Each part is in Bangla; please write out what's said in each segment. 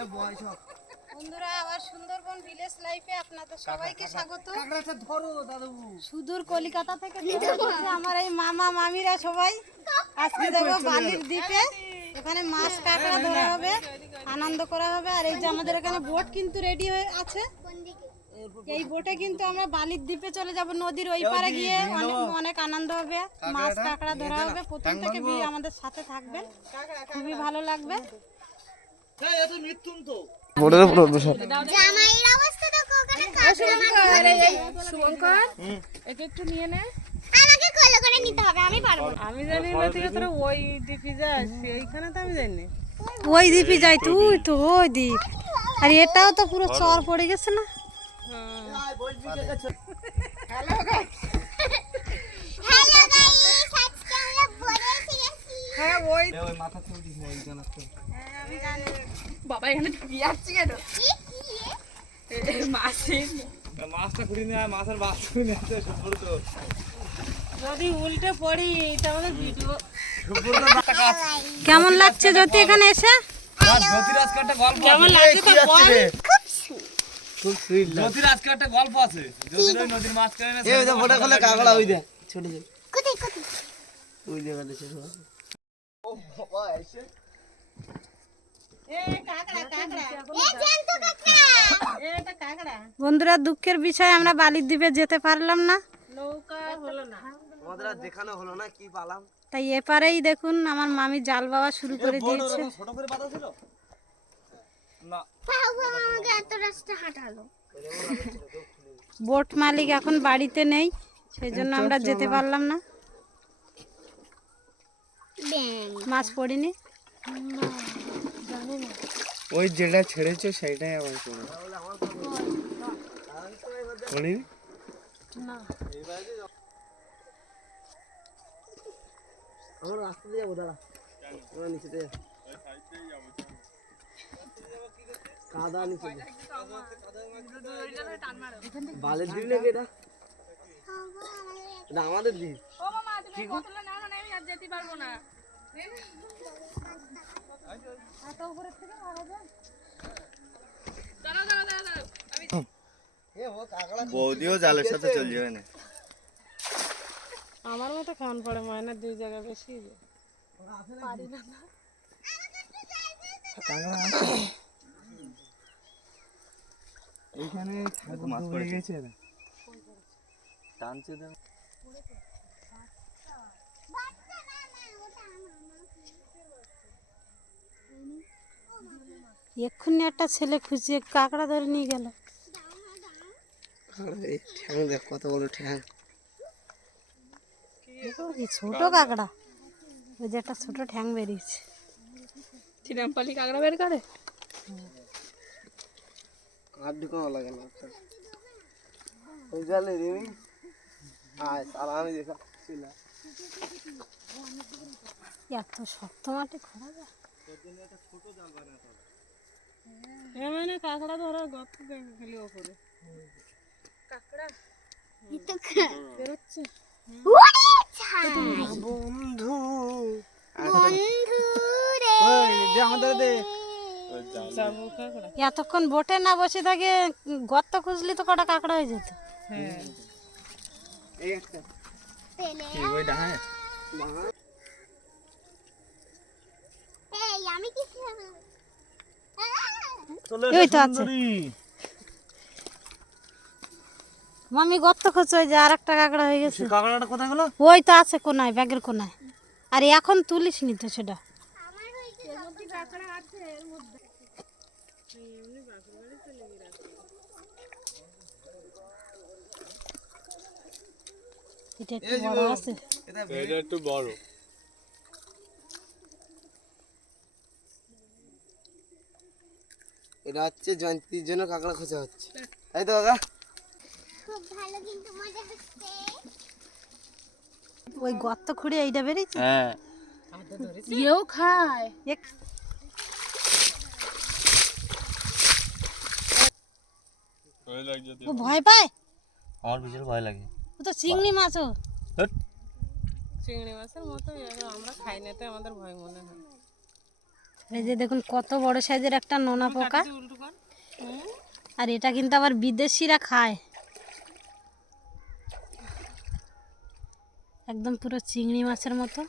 এ বয়স হোক। বন্ধুরা আবার সুন্দরবন ভিলেজ লাইফে আপনাদের সবাইকে স্বাগত। ধরো দাদু। সুদূর কলকাতা থেকে আমার এই মামা মামিরা সবাই আজকে যাব বালির দ্বীপে। এখানে মাছ কাঁকড়া ধরা হবে আনন্দ করা হবে। আর এই যে আমাদের এখানে বোট কিন্তু রেডি হয়ে আছে। এই বোটে কিন্তু আমরা বালির দ্বীপে চলে যাব। নদীর ওই পারে গিয়ে অনেক অনেক আনন্দ হবে। মাছ কাঁকড়া ধরা হবে। প্রথম থেকে আমাদের সাথে থাকবেন। খুবই ভালো লাগবে এই, এ তো মৃত্যুন তো বোর্ডের উপর বসে জামাইয়ের অবস্থা তো কোকানে শুভঙ্কর একে একটু নিয়ে নে। আমাকে কল করে নিতে হবে আমি পারব আমি জানি না থেকে তোরা ওই দিপি যাস এইখানে তো আমি জানি ওই দ্বীপে যাই তুই তো ওই দ্বীপ। আর এটাও তো পুরো চর পড়ে গেছে না? হ্যালো গাইস আজকে আমরা বলে এসে গেছি হ্যাঁ ওই ওই মাথা থেকে উঠিস না ওই জানাস তো। বাবা এখানে ঢুকে যাচ্ছে কেন? কি কি মাছটা কুড়ি নিয়ে মাছের বাস কুড়ি নিয়ে তো। যদি উল্টে পড়ি এটা ভিডিও কেমন লাগছে যদি এখানে এসে? জ্যোতির একটা গল্প কেমন আছে। লাগছে তো বল? খুব সুইট জ্যোতির আজকে একটা গল্প আছে। জ্যোতির ওই নদীর মাঝখানে না এই ওটা খোলে কাঁকড়া ওই দে ছোট ছোট কোথায় কোথায়? ওই জায়গাতে ছোট ও বাবা এসে এ কাকড়া কাকড়া এই জ্যান্ত কাকড়া এটা কাকড়া বন্ধুরা দুঃখের বিষয় আমরা বালির দ্বীপে যেতে পারলাম না। নৌকা হলো না আমাদের আর দেখানো হলো না কি পালাম? তাই এপারেই দেখুন আমার মামি জাল বাবা শুরু করে দিয়েছে। ছোট করে বাধা ছিল? না। আমাকে এত রাস্তা হাঁটালো বোট মালিক এখন বাড়িতে নেই সেই জন্য আমরা যেতে পারলাম না। মাছ পড়িনি? ওই যেটা ছেড়েছে সেটাই আমার পড়ে। পড়িনি? আমরা রাস্তা দিয়ে যাব দাঁড়া। আমরা নিচে দিয়ে। কাদা নিচে বালের দ্বীপ নাকি এটা? এটা আমাদের ও যেতে পারব না। বৌদিও জালের সাথে চলে যাবে না। আমার মতো খান পড়ে ময়না দুই জায়গা বেশি এইখানে মাছ পড়ে গেছে টানছে এক্ষুনি একটা ছেলে খুঁজিয়ে কাঁকড়া ধরে নিয়ে গেল। ঠ্যাং দেখ কত বড় ঠ্যাং। কি ছোট কাঁকড়া। ওই যে একটা ছোট ঠ্যাং বেরিয়েছে। চিরামপালি কাকড়া বের করে? আর ঢুকানো লাগে না ওই জালে রিমি আয় আর আমি দেখা এত শক্ত মাটি খরা যায়। হ্যাঁ কাকড়া ধরার খালি ওপরে। বন্ধু। এতক্ষণ বোটে না বসে থাকে গর্ত খুঁজলি তো কটা কাঁকড়া হয়ে যেত। হ্যাঁ। হ্যাঁ। আমি কি ওই তো আছে। মামি গর্ত খুঁজছে ওই যে আর একটা কাঁকড়া হয়ে গেছে। কাঁকড়াটা কোথায় গেল? ওই তো আছে কোনায় ব্যাগের কোনায়। আর এখন তুলিস নি তো সেটা। আমার হয়েছে মধ্যে কাকড়া আছে এর মধ্যে এটা একটু বড় আছে এটা একটু বড়। এটা হচ্ছে জয়ন্তীর জন্য কাঁকড়া খোঁজা হচ্ছে। তাই তো কাকা খুব ভালো কিন্তু মজা হচ্ছে। ওই গর্ত খুঁড়ে এইটা বেরিয়েছে? হ্যাঁ। ইয়েও খায়। এক- ও ভয় পায়? আমার বিশাল ভয় লাগে। ও তো চিংড়ি মাছও। চিংড়ি মাছের মতো আমরা খাই না তো আমাদের ভয় মনে হয়। এই যে দেখুন কত বড় সাইজের একটা নোনা পোকা। আর এটা কিন্তু আবার বিদেশিরা খায়। একদম পুরো চিংড়ি মাছের মতো।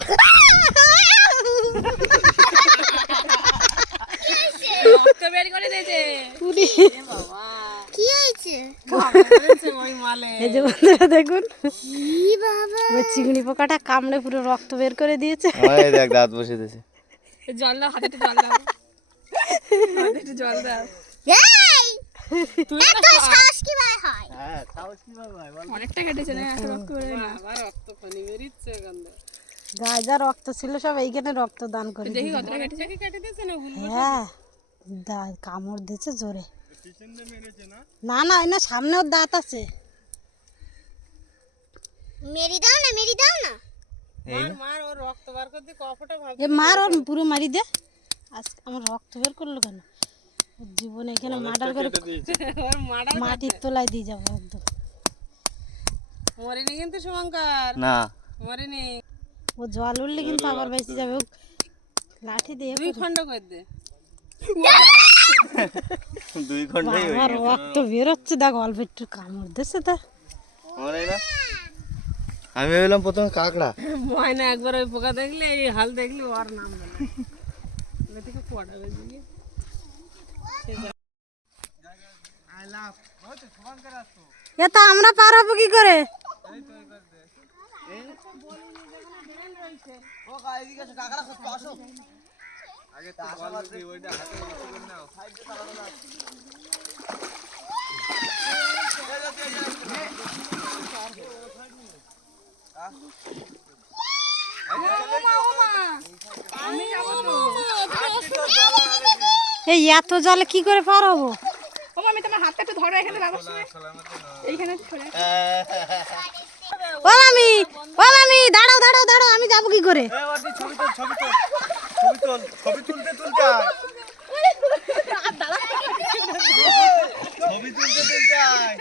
রক্ত বের করে দিয়েছে। কি হয়েছে? এই যে বন্ধুরা দেখুন। ওই চিংড়ি পোকাটা কামড়ে পুরো রক্ত বের করে দিয়েছে। ওই দেখ দাঁত বসে দিয়েছে। জল দাও হাতে জল দাও। হাতে একটু জল দাও। এই! তুই এত সাহস কীভাবে হয়? হ্যাঁ তাও কি ভাই বল? অনেকটা কেটেছে না রক্ত বের না রক্ত পানি বেরিয়েছে গন্ধ গায়ে যা রক্ত ছিল সব এইখানে রক্ত দান করে দেখি। কতটা কেটেছে। কেটে দিয়েছে না হ্যাঁ। দা- কামড় দিয়েছে জোরে। না? না না সামনে ওর দাঁত আছে। মেরি দাও না মেরি দাও না। মার ওর রক্ত বার করতে কপটা ভাব। মার ওর পুরো মারি দে। আজ আমার রক্ত বের করল কেন? জীবনে এখানে মার্ডার করে মাটির তলায় দিয়ে যাব একদম। মরেনি কিন্তু শুভঙ্কর না। মরেনি। ও জল উঠলে কিন্তু আবার বেঁচে যাবে। ও লাঠি দিয়ে দুই খণ্ড করে দে। দুই ঘন্টাই হয়ে আমার রক্ত বেরোচ্ছে দেখ অল্প একটু কামড় দিচ্ছে তা আমার এই না আমি ভেবেলাম প্রথমে কাকড়া ভয় না একবার ওই পোকা দেখলে এই হাল দেখলে ওর নাম বলে ওটা থেকে কুয়াটা বেজে গিয়ে এ তো আমরা পার হব কি করে এই এত জলে কি করে পার হব? ও আমি তোমার হাতটা একটু ধরো এখানে বাবার সঙ্গে। এইখানে ও মামি ও মামি দাঁড়াও দাঁড়াও দাঁড়াও আমি যাব কি করে? ছবি তোল ছবি তোল। ছবি তোল ছবি তুলতে তুলতে আয়। ছবি তুলতে তুলতে আয়।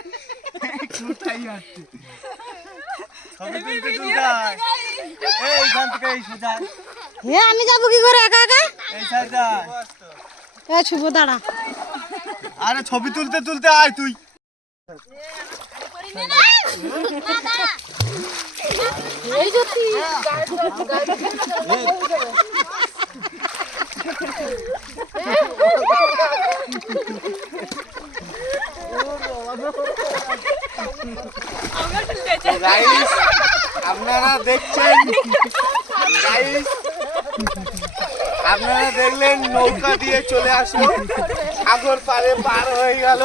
ছবি তুলতে তুলতে আয়। এই, এইখান থেকে এই সোজা। হে আমি যাব কি করে একা একা? এই সাইডে এ শুভ দাঁড়া। আরে ছবি তুলতে তুলতে আয় তুই। আপনারা দেখছেন আপনারা দেখলেন নৌকা দিয়ে চলে আসলো। সাগর পারে পার হয়ে গেল।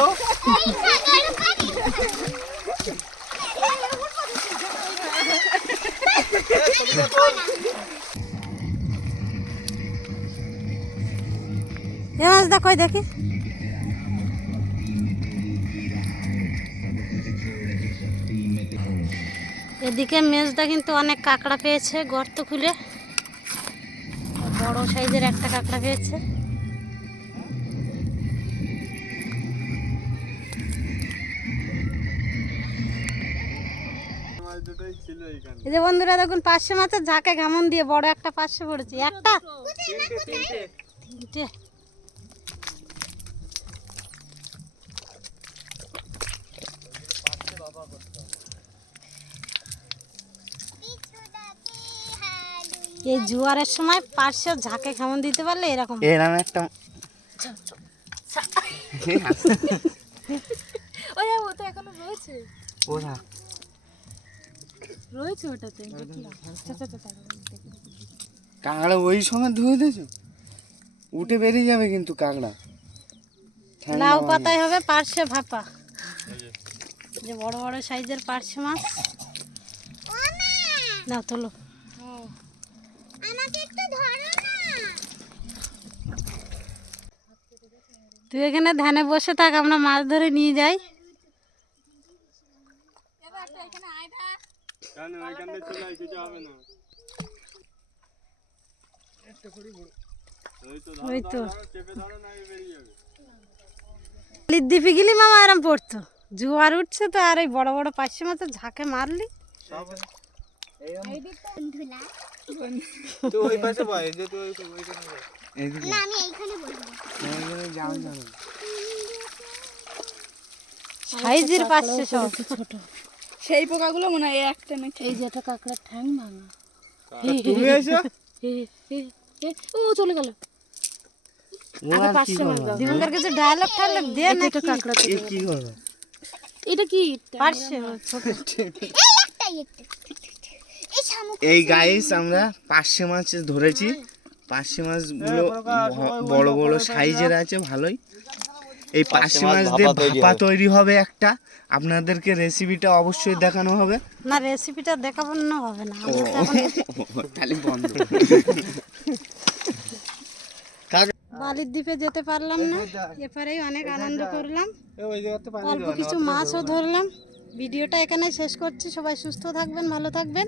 এ মাছ দেখো? দেখি এদিকে মেজদা কিন্তু অনেক কাঁকড়া পেয়েছে, গর্ত খুলে। বড় সাইজের একটা কাঁকড়া পেয়েছে। এই যে বন্ধুরা, দেখুন, পাঁচশো মাছের ঝাঁকে ঘামন দিয়ে বড় একটা পাঁচশো পড়েছে। একটা? এই জোয়ারের সময় পাঁচশো ঝাঁকে ঘামন দিতে পারলে এরকম এরম একটা ওই ও তো এখনও রয়েছে। ওরা। রয়েছে ওটাতে। কাঁকড়া ওই সময় ধুয়ে দিয়েছ? উঠে বেরিয়ে যাবে কিন্তু কাঁকড়া। লাউ পাতায় হবে পার্শে ভাপা। যে বড় বড় সাইজের পার্শে মাছ। না! তোলো আমাকে একটু ধরো না তুই এখানে ধ্যানে বসে থাক আমরা মাছ ধরে নিয়ে যাই। ওই তো। বালির গেলি মামা আরাম পড়তো। জোয়ার উঠছে তো আর এই বড় বড় পাশে মতো ঝাঁকে মারলি। বন্ধুলা তো ওই পাশে বয় যে তুই ওইখানে এইদিকে। না আমি এইখানে বসবো। ওইখানে যাও যাও। সাইজের পাশে সব। সেই পোকাগুলো মনে হয় একটা নাকি। এই যেটা কাঁকড়ার ঠ্যাং ভাঙা। তুমি এসো। ও চলে গেল। ডায়লগ টায়লগ দিয়ে না এটা কাঁকড়া কি করবে? এটা কি? পারছে ছোট। একটাই একটা এই গাইস আমরা পার্শে মাছ ধরেছি। পার্শে মাছগুলো ভ- বড় বড় সাইজের আছে ভালোই। এই পার্শে মাছ দিয়ে ভাপা তৈরি হবে একটা। আপনাদেরকে রেসিপিটা অবশ্যই দেখানো হবে। না রেসিপিটা দেখাবো না হবে না। তাহলে বন্ধ। বালির দ্বীপে যেতে পারলাম না। এপারেই অনেক আনন্দ করলাম। অল্প কিছু মাছও ধরলাম। ভিডিওটা এখানে শেষ করছি। সবাই সুস্থ থাকবেন ভালো থাকবেন।